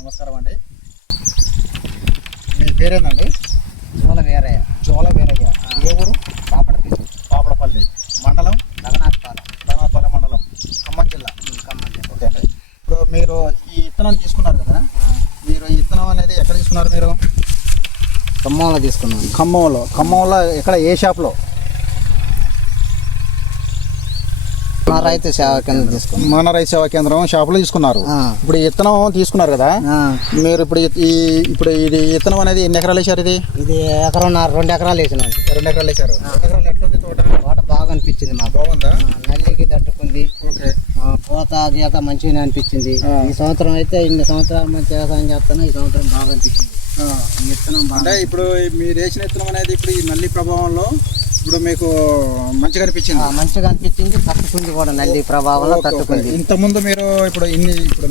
నమస్కారం అండి. మీ పేరేందండి? జోల వీరయ్య. జోల వీరయ్య. ఏ ఊరు? పాపడపల్లి మండలం రఘునాథపాలెం మండలం, ఖమ్మం జిల్లా. ఓకే అండి. ఇప్పుడు మీరు ఈ విత్తనం తీసుకున్నారు కదా, మీరు ఈ విత్తనం అనేది ఎక్కడ తీసుకున్నారు? మీరు ఖమ్మంలో తీసుకున్నాను. ఖమ్మంలో ఎక్కడ, ఏ షాప్లో? రైతు సేవా కేంద్రం తీసుకున్నాను. మన రైతు సేవా కేంద్రం షాపులో తీసుకున్నారు. ఇప్పుడు ఈ విత్తనం తీసుకున్నారు కదా, మీరు ఇప్పుడు ఇది విత్తనం అనేది ఎన్ని ఎకరాలు వేసారు? ఇది ఎకరన్నర, 2 ఎకరాలు వేసినాను. 2 ఎకరాలు వేసారు. 2 ఎకరాలు ఎట్లుంది తోట? తోట బాగా అనిపించింది మాకు. బాగుందా? నల్లికి తట్టుకుంది. ఓకే. పూత గీత మంచిగా అనిపించింది. ఈ సంవత్సరం అయితే ఇన్ని సంవత్సరాల మంచి వ్యవసాయం చేస్తాను, ఈ సంవత్సరం బాగా అనిపించింది. ఈ విత్తనం అంటే ఇప్పుడు మీరు వేసిన విత్తనం అనేది ఇప్పుడు ఈ నల్లి ప్రభావంలో ఇప్పుడు మీకు మంచిగా అనిపించింది. తట్టుకుంది కూడా, నల్లి ప్రభావంలో తట్టుకుంది. ఇంతకుముందు మీరు ఇప్పుడు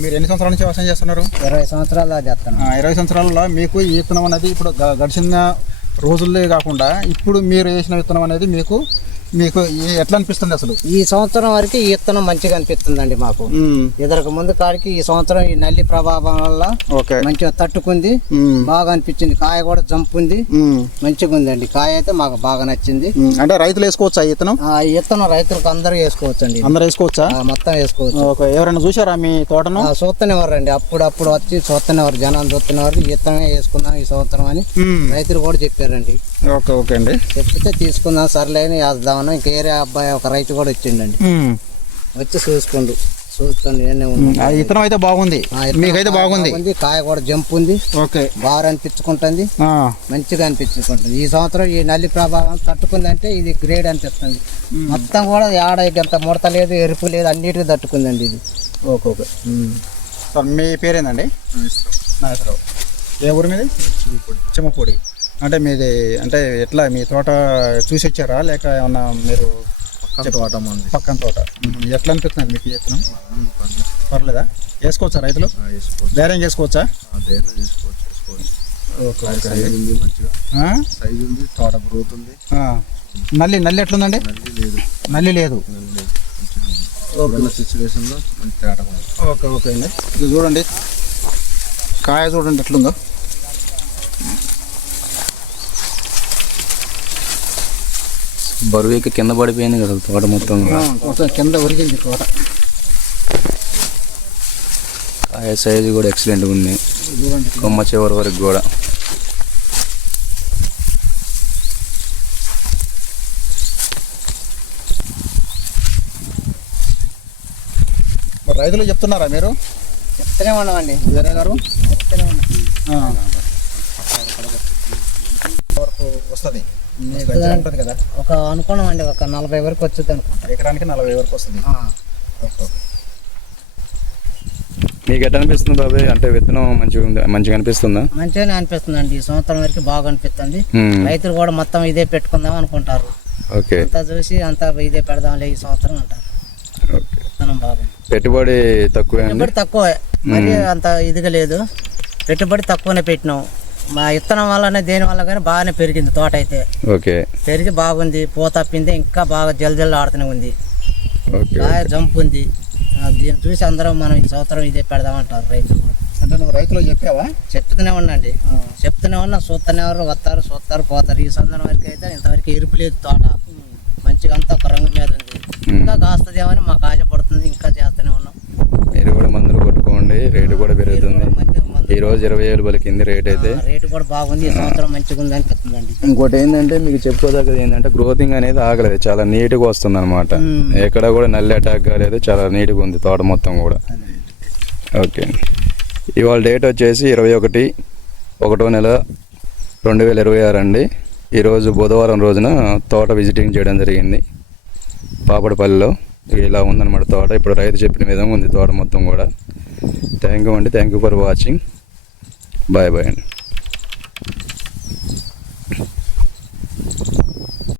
మీరు ఎన్ని సంవత్సరాల నుంచి వ్యవసాయం చేస్తున్నారు? 20 సంవత్సరాలు చేస్తాను. 20 సంవత్సరాలలో మీకు ఈ విత్తనం అనేది ఇప్పుడు గడిచిన రోజుల్లో కాకుండా ఇప్పుడు మీరు వేసిన విత్తనం అనేది మీకు ఎట్లా అనిపిస్తుంది అసలు? ఈ సంవత్సరం వరకు ఈ విత్తనం మంచిగా అనిపిస్తుందండి మాకు. ఎదరకు ముందు కాడికి ఈ సంవత్సరం ఈ నల్లి ప్రభావం వల్ల మంచిగా తట్టుకుంది, బాగా అనిపించింది. కాయ కూడా జంపుంది, మంచిగా ఉందండి. కాయ అయితే మాకు బాగా నచ్చింది. అంటే రైతులు వేసుకోవచ్చా ఈ విత్తనం? ఈ విత్తనం రైతులకు అందరూ వేసుకోవచ్చు అండి. అందరూ వేసుకోవచ్చా? మొత్తం వేసుకోవచ్చు. ఎవరైనా చూసారా మీ తోటను? చూస్తేనేవారండి, అప్పుడప్పుడు వచ్చి చూస్తేనేవారు, జనాలు చూస్తేనేవారు. ఈ విత్తనమే వేసుకున్నాం ఈ సంవత్సరం అని రైతులు కూడా చెప్పారండి. ఓకే అండి. చెప్తే తీసుకుందాం సర్లేని వేద్దామని. ఇంకా ఏరే అబ్బాయి ఒక రైతు కూడా వచ్చిండండి, వచ్చి చూసుకోండి విత్తనం అయితే బాగుంది, మీకైతే బాగుంది. కాయ కూడా జంప్ ఉంది. ఓకే. బాగా అనిపించుకుంటుంది, మంచిగా అనిపించుకుంటుంది. ఈ సంవత్సరం ఈ నల్లి ప్రభావం తట్టుకుంది అంటే ఇది గ్రేడ్ అనిపిస్తుంది. మొత్తం కూడా ఏడంత ముడత లేదు, ఎరుపు లేదు, అన్నిటికీ తట్టుకుందండి ఇది. ఓకే. సార్ మీ పేరేందండి? నాగేశ్వరరావు. ఏ ఊరు మీది? చెమ్మపూడి. అంటే మీది అంటే ఎట్లా మీ తోట చూసి వచ్చారా లేక ఏమన్నా మీరు? పక్కన తోట. ఎట్లా అనిపిస్తుంది మీకు విత్తనం? పర్లేదా? వేసుకోవచ్చా రైతులు? ధైర్యం చేసుకోవచ్చా? తోట గ్రోత్ ఉంది. నల్లి ఎట్లుందండి? నల్లి లేదు. సిచ్యువేషన్లో మంచి తేడా ఉంది. ఓకే అండి. ఇది చూడండి, కాయ చూడండి ఎట్లుందో. బరువు కింద పడిపోయింది కదా తోట మొత్తం కింద ఒరిగింది తోట. కాయ సైజు కూడా ఎక్సలెంట్గా ఉంది, కొమ్మ చివరి వరకు కూడా. రైతులు చెప్తున్నారా మీరు? చెప్తూనే ఉన్నామండి. వేరే గారు చెప్తూనే ఉన్నాం. వరకు వస్తుంది కదా? ఒక అనుకున్నామండి, ఒక 40 వరకు వచ్చింది అనుకుంటా. ఎకరానికి 40 వరకు వస్తుంది. మీకు ఎట్లా అనిపిస్తుంది బాబాయ్? అంటే విత్తనం మంచిగా అనిపిస్తుందా? మంచిగానే అనిపిస్తుంది అండి. ఈ సంవత్సరం వరకు బాగా అనిపిస్తుంది. రైతులు కూడా మొత్తం ఇదే పెట్టుకుందాం అనుకుంటారు. ఓకే. అంతా చూసి అంతా ఇదే పెడదాంలే ఈ సంవత్సరం అంటారు. పెట్టుబడి తక్కువే? తక్కువే, మరి అంత ఇదిగా లేదు. పెట్టుబడి తక్కువనే పెట్టినాం. మా విత్తనం వల్లనే దేని వల్ల కానీ బాగానే పెరిగింది తోట అయితే. ఓకే. పెరిగి బాగుంది, పూత పిండి ఇంకా బాగా జల్జల్ ఆడుతూనే ఉంది. బాగా జంప్ ఉంది. దీన్ని చూసి అందరం మనం ఈ సంవత్సరం ఇదే పెడదామంటారు రైతులు. అంటే నువ్వు రైతులు చెప్పావా? చెప్తూనే ఉన్నాండి, చెప్తూనే ఉన్నా. చూస్తూనే వస్తారు పోతారు. ఈ సంవత్సరం వరకు అయితే ఇంతవరకు ఎరుపు లేదు తోట, మంచిగా అంతా ఒక రంగు మీద ఉంది. ఇంకా కాస్తుందేమని మాకు ఆశ పడుతుంది, ఇంకా చేస్తూనే ఉన్నాం. మీరు కూడా మందులు కొట్టుకోండి, రేటు కూడా పెరుగుతుంది. ఈ రోజు 20,000 పలికింది రేట్ అయితే. రేటు కూడా బాగుంది, ఈ సంవత్సరం మంచిగా ఉంది అనిపిస్తుందండి. ఇంకోటి ఏంటంటే మీకు చెప్పుకోదగ్గది ఏంటంటే గ్రోతింగ్ అనేది ఆగలేదు, చాలా నీట్గా వస్తుంది అనమాట. ఎక్కడ కూడా నల్లి అటాక్ కాలేదు, చాలా నీట్గా ఉంది తోట మొత్తం కూడా. ఓకే. ఇవాళ డేట్ వచ్చేసి 21/1 నెల 2026 అండి. ఈరోజు బుధవారం రోజున తోట విజిటింగ్ చేయడం జరిగింది పాపడపల్లిలో. ఇలా ఉందన్నమాట తోట. ఇప్పుడు రైతు చెప్పిన విధంగా ఉంది తోట మొత్తం కూడా. థ్యాంక్ యూ అండి. Thank you for watching. Bye అండి.